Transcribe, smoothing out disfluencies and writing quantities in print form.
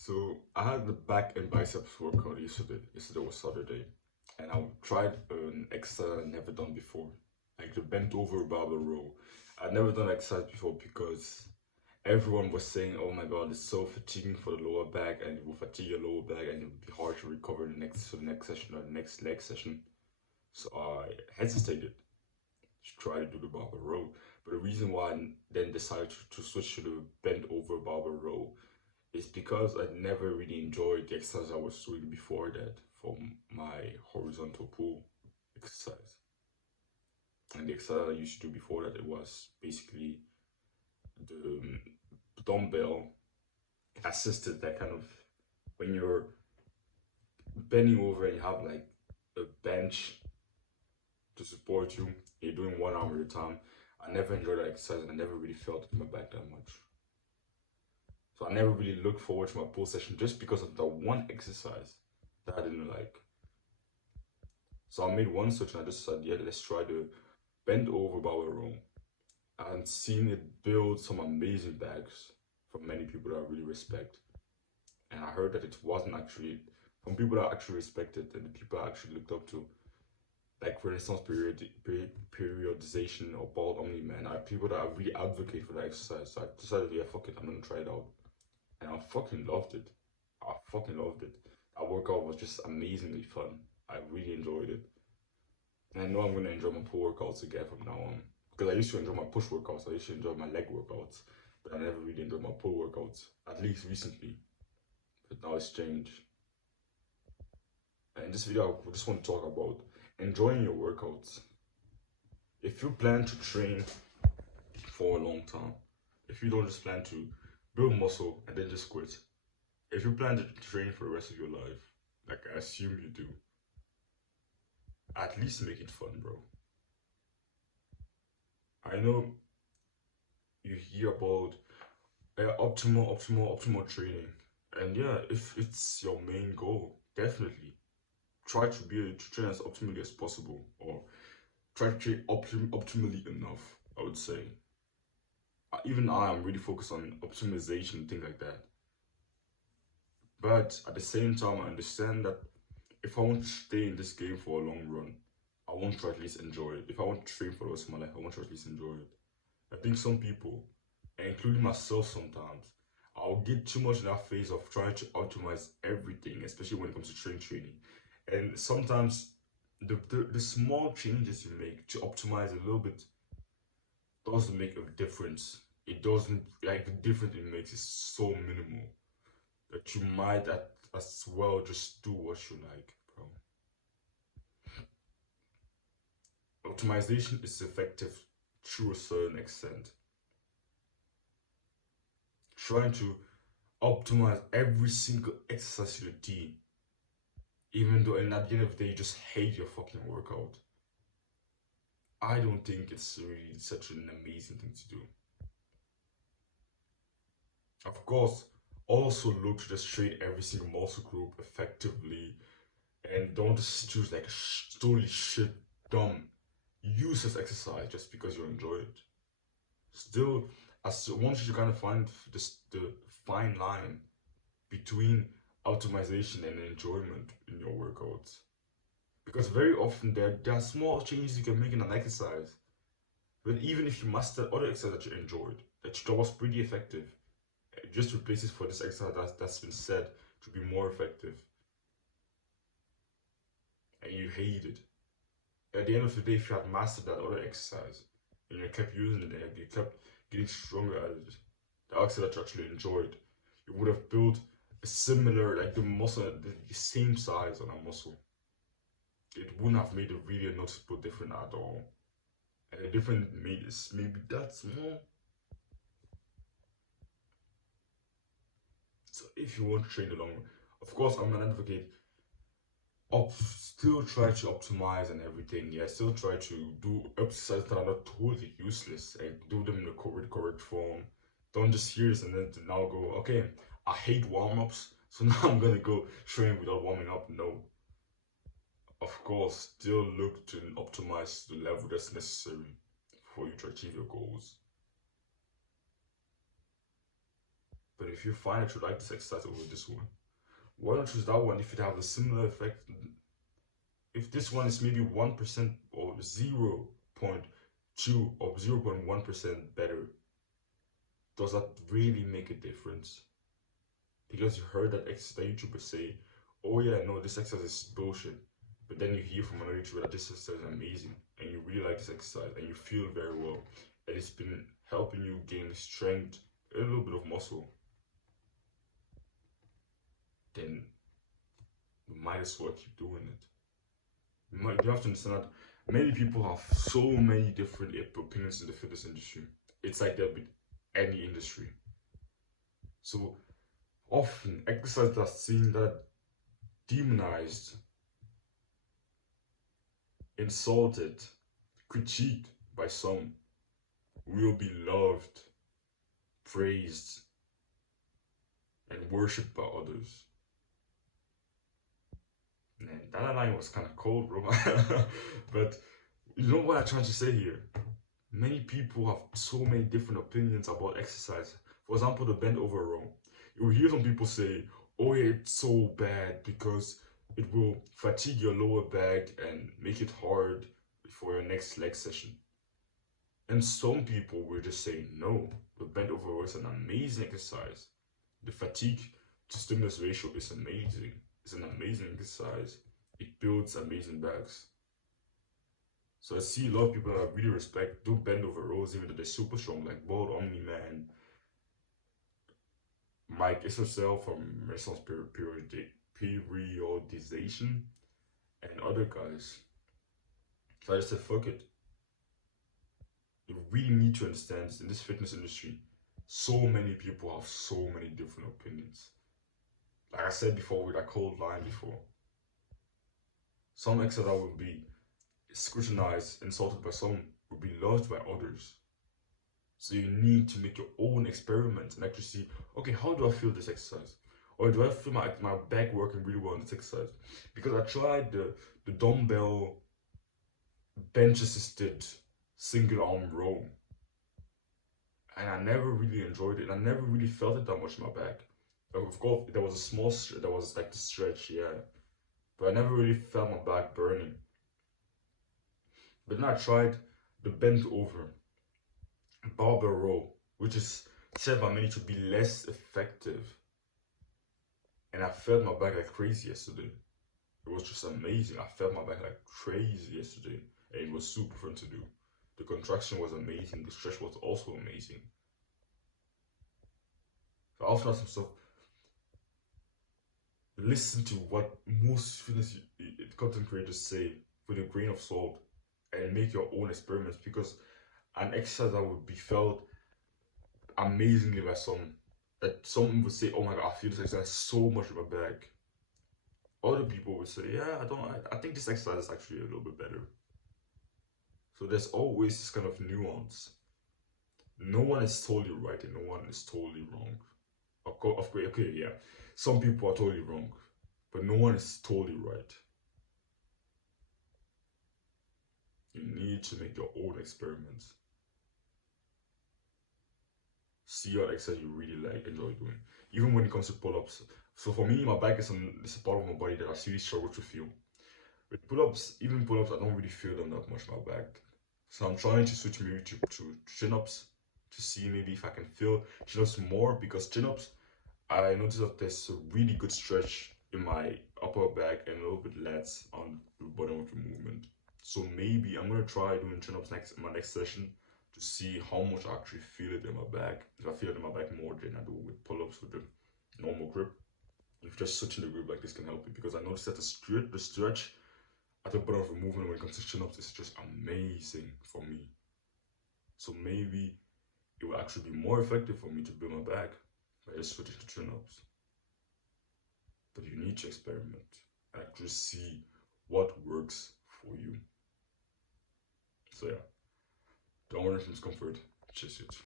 So I had the back and biceps workout yesterday. Yesterday was Saturday, and I tried an exercise I'd never done before, like the bent over barbell row. I'd never done exercise before because everyone was saying, "Oh my God, it's so fatiguing for the lower back, and it will fatigue your lower back, and it will be hard to recover the next session or the next leg session." So I hesitated to try to do the barbell row. But the reason why I then decided to switch to the bent over barbell row it's because I never really enjoyed the exercise I was doing before that from my horizontal pull exercise. And the exercise I used to do before that, it was basically the dumbbell assisted, that kind of when you're bending over and you have like a bench to support you, you're doing one arm at a time. I never enjoyed that exercise and I never really felt it in my back that much. So I never really looked forward to my pull session just because of the one exercise that I didn't like. So I made one switch and I just said, yeah, let's try the bend over barbell row. And seeing it build some amazing backs from many people that I really respect. And I heard that it wasn't actually from people that I actually respected and the people I actually looked up to, like Renaissance periodization or Bald Omni Man, are people that I really advocate for that exercise. So I decided, yeah, fuck it, I'm gonna try it out. And I fucking loved it. I fucking loved it. That workout was just amazingly fun. I really enjoyed it. And I know I'm gonna enjoy my pull workouts again from now on. Because I used to enjoy my push workouts, I used to enjoy my leg workouts, but I never really enjoyed my pull workouts, at least recently. But now it's changed. And in this video, I just want to talk about enjoying your workouts. If you plan to train for a long time, if you don't just plan to build muscle and then just quit, if you plan to train for the rest of your life, like I assume you do, at least make it fun, bro. I know you hear about optimal training. And yeah, if it's your main goal, definitely try to be to train as optimally as possible, or try to train optimally enough. I would say. Even I am really focused on optimization and things like that. But at the same time, I understand that if I want to stay in this game for a long run, I want to at least enjoy it. If I want to train for the rest of my life, I want to at least enjoy it. I think some people, including myself sometimes, I'll get too much in that phase of trying to optimize everything, especially when it comes to training. And sometimes the small changes you make to optimize a little bit doesn't make a difference. It doesn't, like, the difference it makes is so minimal that you might as well just do what you like, bro. Optimization is effective to a certain extent. Trying to optimize every single exercise you do, even though and at the end of the day you just hate your fucking workout. I don't think it's really such an amazing thing to do. Of course, also look to just train every single muscle group effectively and don't just choose like a totally shit, dumb, useless exercise just because you enjoy it. Still, as once you kind of find this the fine line between optimization and enjoyment in your workouts. Because very often there are small changes you can make in an exercise. But even if you master other exercise that you enjoyed, that you thought was pretty effective, it just replaces for this exercise that's been said to be more effective. And you hate it. At the end of the day, if you had mastered that other exercise and you kept using it and you kept getting stronger at it, the exercise that you actually enjoyed, you would have built a similar, like the muscle, the same size on a muscle. It wouldn't have made a really noticeable difference at all. And the difference made is maybe that small. So if you want to train the long run, of course I'm an advocate still try to optimize and everything. Yeah, still try to do exercises that are not totally useless and do them in the correct form. Don't just hear this and then now go, okay, I hate warm-ups, so now I'm gonna go train without warming up. No. Of course, still look to optimize the level that's necessary for you to achieve your goals. But if you find that you like this exercise over this one, why not choose that one if it has a similar effect? If this one is maybe 1% or 0.2 or 0.1% better, does that really make a difference? Because you heard that YouTuber say, oh yeah, no, this exercise is bullshit. But then you hear from another YouTuber that this exercise is amazing and you really like this exercise and you feel very well. And it's been helping you gain strength, a little bit of muscle. Then you might as well keep doing it. You have to understand that many people have so many different opinions in the fitness industry. It's like that with any industry. So often exercise that's seen that demonized, insulted, critiqued by some will be loved, praised, and worshipped by others. Man, that line was kind of cold, bro. But you know what I'm trying to say here? Many people have so many different opinions about exercise. For example, the bent over row. You will hear some people say, oh yeah, it's so bad because it will fatigue your lower back and make it hard for your next leg session. And some people will just say, no, the bent over row is an amazing exercise. The fatigue to stimulus ratio is amazing. It's an amazing exercise. It builds amazing backs. So I see a lot of people that I really respect do bend over rows even though they're super strong, like Bold Omni Man, Mike Isocel from Renaissance Periodization, and other guys. So I just said, fuck it. You really need to understand this. In this fitness industry, so many people have so many different opinions. Like I said before with that cold line before, some exercise will be scrutinized, insulted by some, will be loved by others. So you need to make your own experiments and actually see, okay, how do I feel this exercise? Or do I feel my back working really well in this exercise? Because I tried the dumbbell bench assisted single arm row, and I never really enjoyed it. I never really felt it that much in my back. Of course, there was a small, there was like the stretch, yeah. But I never really felt my back burning. But then I tried the bent over barbell row, which is said by many to be less effective. And I felt my back like crazy yesterday. It was just amazing. I felt my back like crazy yesterday. And it was super fun to do. The contraction was amazing. The stretch was also amazing. So I often ask myself, listen to what most fitness content creators say with a grain of salt and make your own experiments, because an exercise that would be felt amazingly by some, that some would say, oh my god, I feel this exercise so much in my back. Other people would say, yeah, I think this exercise is actually a little bit better. So there's always this kind of nuance. No one is totally right and no one is totally wrong. Of course, okay, yeah. Some people are totally wrong, but no one is totally right. You need to make your own experiments. See what exercise you really like, enjoy doing. Even when it comes to pull-ups. So for me, my back is a part of my body that I really struggle to feel. With pull-ups, even pull-ups, I don't really feel them that much in my back. So I'm trying to switch maybe to chin-ups to see maybe if I can feel chin-ups more, because chin-ups, I noticed that there's a really good stretch in my upper back and a little bit less on the bottom of the movement. So maybe I'm gonna try doing chin-ups in my next session to see how much I actually feel it in my back. If I feel it in my back more than I do with pull-ups with the normal grip. If just switching the grip like this can help it, because I noticed that the stretch at the bottom of the movement when it comes to chin-ups is just amazing for me. So maybe it will actually be more effective for me to build my back by just switching to chin-ups. But you need to experiment and actually see what works for you. So yeah, don't worry from discomfort, just it.